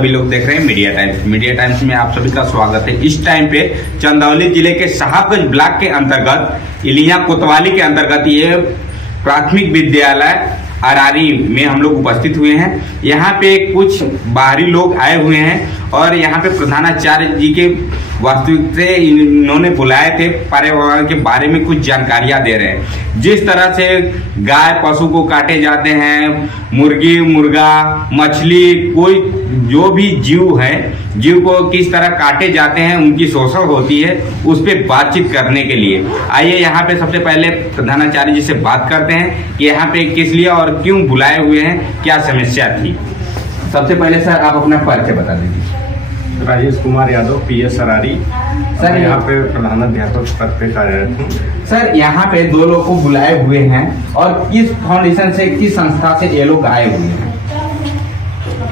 सभी लोग देख रहे हैं मीडिया टाइम्स। मीडिया टाइम्स में आप सभी का स्वागत है। इस टाइम पे चंदौली जिले के साहबगंज ब्लॉक के अंतर्गत इलिया कोतवाली के अंतर्गत ये प्राथमिक विद्यालय अरारी में हम लोग उपस्थित हुए हैं। यहाँ पे कुछ बाहरी लोग आए हुए हैं और यहाँ पे प्रधानाचार्य जी के वास्तविक से इन्होंने बुलाए थे, पर्यावरण के बारे में कुछ जानकारियां दे रहे हैं। जिस तरह से गाय पशु को काटे जाते हैं, मुर्गी मुर्गा मछली कोई जो भी जीव है, जीव को किस तरह काटे जाते हैं, उनकी शोषण होती है, उस पर बातचीत करने के लिए आइए यहाँ पे सबसे पहले प्रधानाचार्य जी से बात करते हैं कि यहाँ पे किस लिए और क्यों बुलाए हुए हैं, क्या समस्या थी। सबसे पहले सर आप अपना परिचय बता दीजिए। राजेश कुमार यादव, पीएस अरारी। सर यहाँ पे प्रधानाध्यापक पद पे कार्यरत हूँ। सर यहाँ पे दो लोग को बुलाए हुए हैं और किस फाउंडेशन से, किस संस्था से ये लोग आए हुए हैं?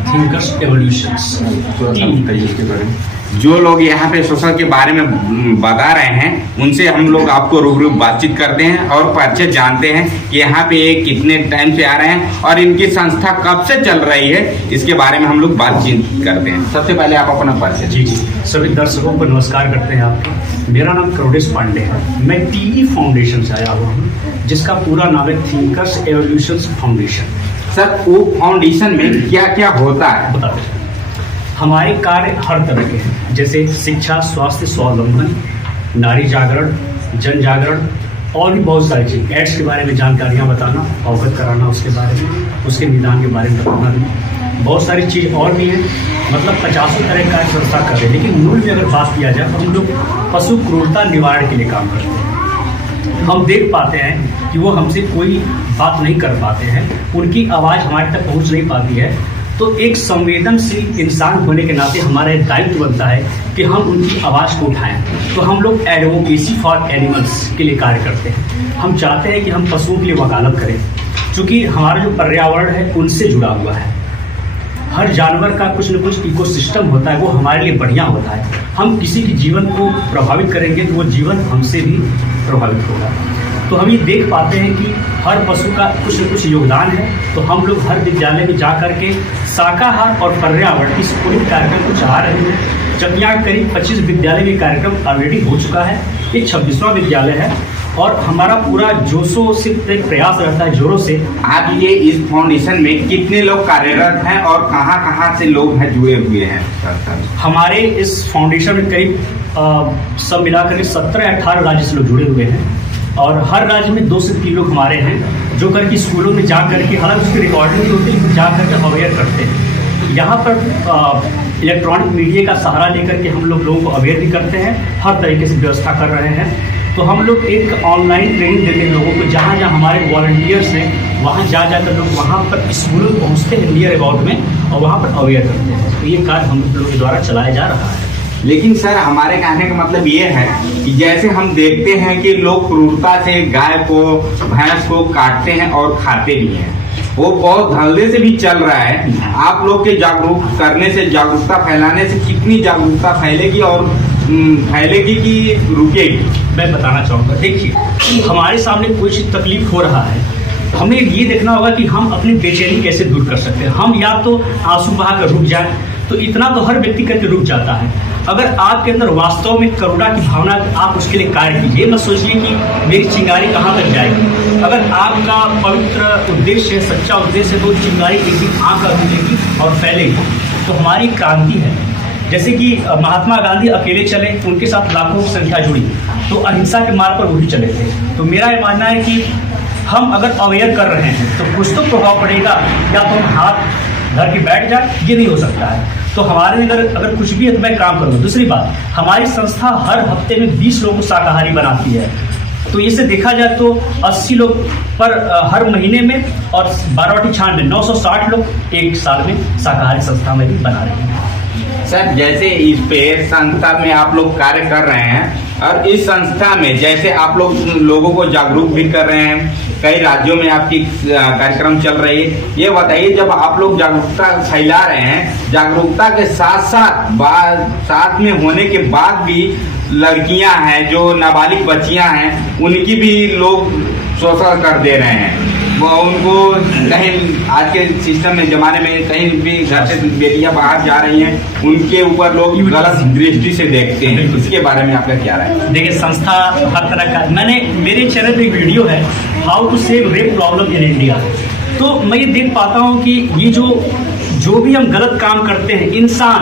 थिंकर्स एवोल्यूशंस के बारे में जो लोग यहाँ पे शोषण के बारे में बता रहे हैं उनसे हम लोग आपको रूबरू बातचीत करते हैं और परिचय जानते हैं कि यहाँ पे ये कितने टाइम से आ रहे हैं और इनकी संस्था कब से चल रही है, इसके बारे में हम लोग बातचीत करते हैं। सबसे पहले आप अपना परिचय। जी सभी दर्शकों को नमस्कार करते हैं आपको। मेरा नाम करोडेश पांडे है। मैं टीई फाउंडेशन से आया हुआ हूँ, जिसका पूरा नाम है थिंकर्स एवोल्यूशंस फाउंडेशन। सर वो फाउंडेशन में क्या क्या होता है बता दें। हमारे कार्य हर तरह के हैं, जैसे शिक्षा, स्वास्थ्य, स्वावलंबन, नारी जागरण, जन जागरण और भी बहुत सारी चीज़। एड्स के बारे में जानकारियाँ बताना, अवगत कराना उसके बारे में, उसके निदान के बारे में बताना भी, बहुत सारी चीज़ और भी हैं। मतलब 50 तरह का संस्था कर रहे हैं। लेकिन मूल में अगर बात किया जाए तो हम लोग पशु क्रूरता निवारण के लिए काम करते हैं। हम देख पाते हैं कि वो हमसे कोई बात नहीं कर पाते हैं, उनकी आवाज़ हमारे तक पहुँच नहीं पाती है। तो एक संवेदनशील इंसान होने के नाते हमारा एक दायित्व बनता है कि हम उनकी आवाज़ को उठाएं। तो हम लोग एडवोकेसी फॉर एनिमल्स के लिए कार्य करते हैं। हम चाहते हैं कि हम पशुओं के लिए वकालत करें, क्योंकि हमारा जो पर्यावरण है उनसे जुड़ा हुआ है। हर जानवर का कुछ न कुछ इकोसिस्टम होता है, वो हमारे लिए बढ़िया होता है। हम किसी के जीवन को प्रभावित करेंगे तो वो जीवन हमसे भी प्रभावित होगा। तो हम ये देख पाते हैं कि हर पशु का कुछ न कुछ योगदान है। तो हम लोग हर विद्यालय में जा कर के शाकाहार और पर्यावरण इस पूरे कार्यक्रम को चला रहे हैं। जब यहाँ करीब 25 विद्यालय में कार्यक्रम ऑलरेडी हो चुका है, ये 26वां विद्यालय है और हमारा पूरा जोशों से प्रयास रहता है, जोरों से। आप ये इस फाउंडेशन में कितने लोग कार्यरत हैं और कहाँ कहाँ से लोग हैं जुड़े हुए हैं? हमारे इस फाउंडेशन में करीब सब मिलाकर 17-18 राज्य से लोग जुड़े हुए हैं और हर राज्य में 2 से 3 लोग हमारे हैं जो करके स्कूलों में जा करके, हालांकि उसकी रिकॉर्डिंग नहीं होती, लेकिन जा करके अवेयर करते हैं। यहाँ पर इलेक्ट्रॉनिक मीडिया का सहारा लेकर के हम लोगों को अवेयर भी करते हैं, हर तरीके से व्यवस्था कर रहे हैं। तो हम लोग एक ऑनलाइन ट्रेनिंग देते हैं लोगों को, जहाँ जहाँ हमारे वॉलंटियर्स हैं वहाँ जा जाकर लोग वहाँ पर स्कूलों में पहुँचते हैं नियर अबाउट में और वहाँ पर अवेयर करते हैं। तो ये कार्य हम लोगों के द्वारा चलाया जा रहा है। लेकिन सर हमारे कहने का मतलब ये है कि जैसे हम देखते हैं कि लोग क्रूरता से गाय को, भैंस को काटते हैं और खाते भी हैं, वो बहुत धंधे से भी चल रहा है। आप लोग के जागरूक करने से, जागरूकता फैलाने से कितनी जागरूकता फैलेगी और फैलेगी कि रुकेगी? मैं बताना चाहूँगा। देखिए, हमारे सामने कोई चीज़ तकलीफ हो रहा है, हमें ये देखना होगा कि हम अपनी बेचैनी कैसे दूर कर सकते हैं। हम या तो आंसू बहा कर रुक जाए, तो इतना तो हर व्यक्ति करके रुक जाता है। अगर आपके अंदर वास्तव में करुणा की भावना, आप उसके लिए कार्य कीजिए। मत सोचिए कि मेरी चिंगारी कहाँ तक जाएगी। अगर आपका पवित्र उद्देश्य है, सच्चा उद्देश्य है, तो चिंगारी एक दिन आँख खुलेगी और फैलेगी। तो हमारी क्रांति है। जैसे कि महात्मा गांधी अकेले चले, उनके साथ लाखों की संख्या जुड़ी, तो अहिंसा के मार्ग पर वो भी चले थे। तो मेरा ये मानना है कि हम अगर अवेयर कर रहे हैं तो कुछ तो प्रभाव पड़ेगा, या तो हम हाथ धर के बैठ जाए, ये नहीं हो सकता है। तो हमारे अगर कुछ भी है तो मैं काम करूँगा। दूसरी बात, हमारी संस्था हर हफ्ते में 20 लोगों को शाकाहारी बनाती है। तो इसे देखा जाए तो 80 लोग पर हर महीने में और 12 960 लोग एक साल में शाकाहारी संस्था में भी बना रहे हैं। सर जैसे इस पे संस्था में आप लोग कार्य कर रहे हैं और इस संस्था में जैसे आप लोग लोगों को जागरूक भी कर रहे हैं, कई राज्यों में आपकी कार्यक्रम चल रही है, ये बताइए जब आप लोग जागरूकता फैला रहे हैं, जागरूकता के साथ साथ में होने के बाद भी लड़कियां हैं जो नाबालिग बच्चियां हैं, उनकी भी लोग शोषण कर दे रहे हैं, वो उनको कहीं आज के सिस्टम में जमाने में कहीं भी घर से बेटियां बाहर जा रही हैं, उनके ऊपर लोग गलत दृष्टि से देखते हैं। इसके बारे में आपका क्या राय है? देखिए, संस्था हर तरह का, मैंने मेरे चैनल पे एक वीडियो है how to save rape problem in India, तो मैं ये देख पाता हूँ कि ये जो भी हम गलत काम करते हैं, इंसान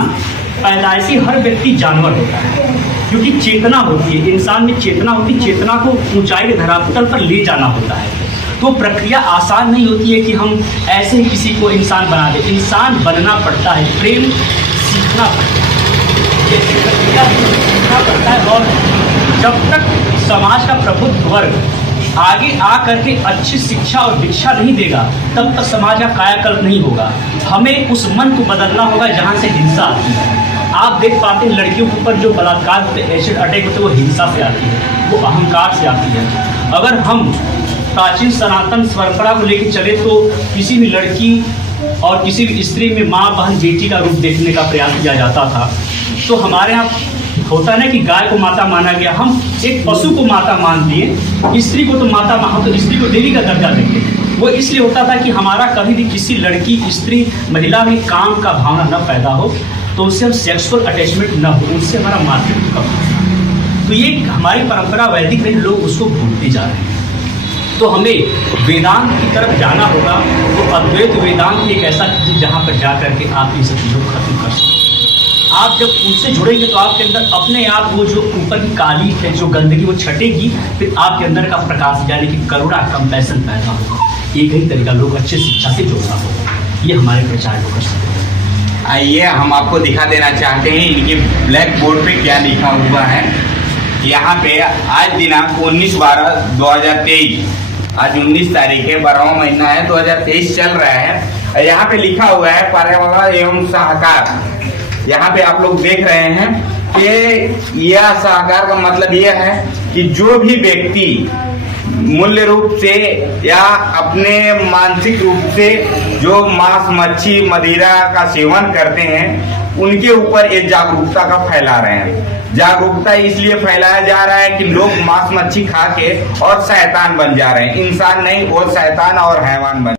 पैदाइशी हर व्यक्ति जानवर होता है, क्योंकि चेतना होती है, इंसान में चेतना होती है, चेतना को ऊंचाई के धरातल पर ले जाना होता है। तो प्रक्रिया आसान नहीं होती है कि हम ऐसे ही किसी को इंसान बना दें, इंसान बनना पड़ता है, प्रेम सीखना पड़ता है, ये प्रक्रिया सीखना पड़ता है। और जब तक समाज का प्रबुद्ध वर्ग आगे आ करके अच्छी शिक्षा और दीक्षा नहीं देगा, तब तक समाज का कायाकल्प नहीं होगा। हमें उस मन को बदलना होगा जहाँ से हिंसा आती है। आप देख पाते हैं लड़कियों के ऊपर जो बलात्कार एसिड अटैक होते हैं, वो हिंसा से आती है, वो अहंकार से आती है। अगर हम प्राचीन सनातन परंपरा को लेकर चले तो किसी भी लड़की और किसी भी स्त्री में माँ, बहन, बेटी का रूप देखने का प्रयास किया जाता था। तो हमारे यहाँ होता है ना कि गाय को माता माना गया, हम एक पशु को माता मान दिए, स्त्री को तो माता मान, तो स्त्री को देवी का दर्जा देते हैं। वो इसलिए होता था कि हमारा कभी भी किसी लड़की, स्त्री, महिला में काम का भावना न पैदा हो, तो उससे हम सेक्सुअल अटैचमेंट न हो, उससे हमारा मातृत्व कम हो। तो ये हमारी परंपरा वैदिक में लोग उसको भूलते जा रहे हैं। तो हमें वेदांत की तरफ जाना होगा। तो अद्वैत वेदांत एक ऐसा चीज जहाँ पर जा करके आप इन सब चीज़ों को खत्म कर सकते हैं। आप जब उनसे जुड़ेंगे तो आपके अंदर अपने आप वो जो ऊपर की काली है, जो गंदगी, वो छटेगी, फिर आपके अंदर का प्रकाश यानी कि करुणा, कंपैशन पैदा होगा। एक ही तरीका लोग अच्छी शिक्षा से जोड़ना होगा, ये हमारे प्रचार को कर सकते हैं। आइए हम आपको दिखा देना चाहते हैं इनके ब्लैक बोर्ड पे क्या लिखा हुआ है। यहाँ पे आज दिनांक 19/12/2023, आज 19 तारीख है, 12वां महीना है, 2023 चल रहा है। यहाँ पे लिखा हुआ है पर्यावरण एवं सहकार। यहाँ पे आप लोग देख रहे हैं कि यह सहकार का मतलब यह है कि जो भी व्यक्ति मूल्य रूप से या अपने मानसिक रूप से जो मांस, मच्छी, मदिरा का सेवन करते हैं, उनके ऊपर ये जागरूकता का फैला रहे हैं। जागरूकता इसलिए फैलाया जा रहा है कि लोग मांस, मच्छी खा के और शैतान बन जा रहे हैं, इंसान नहीं और शैतान और हैवान बन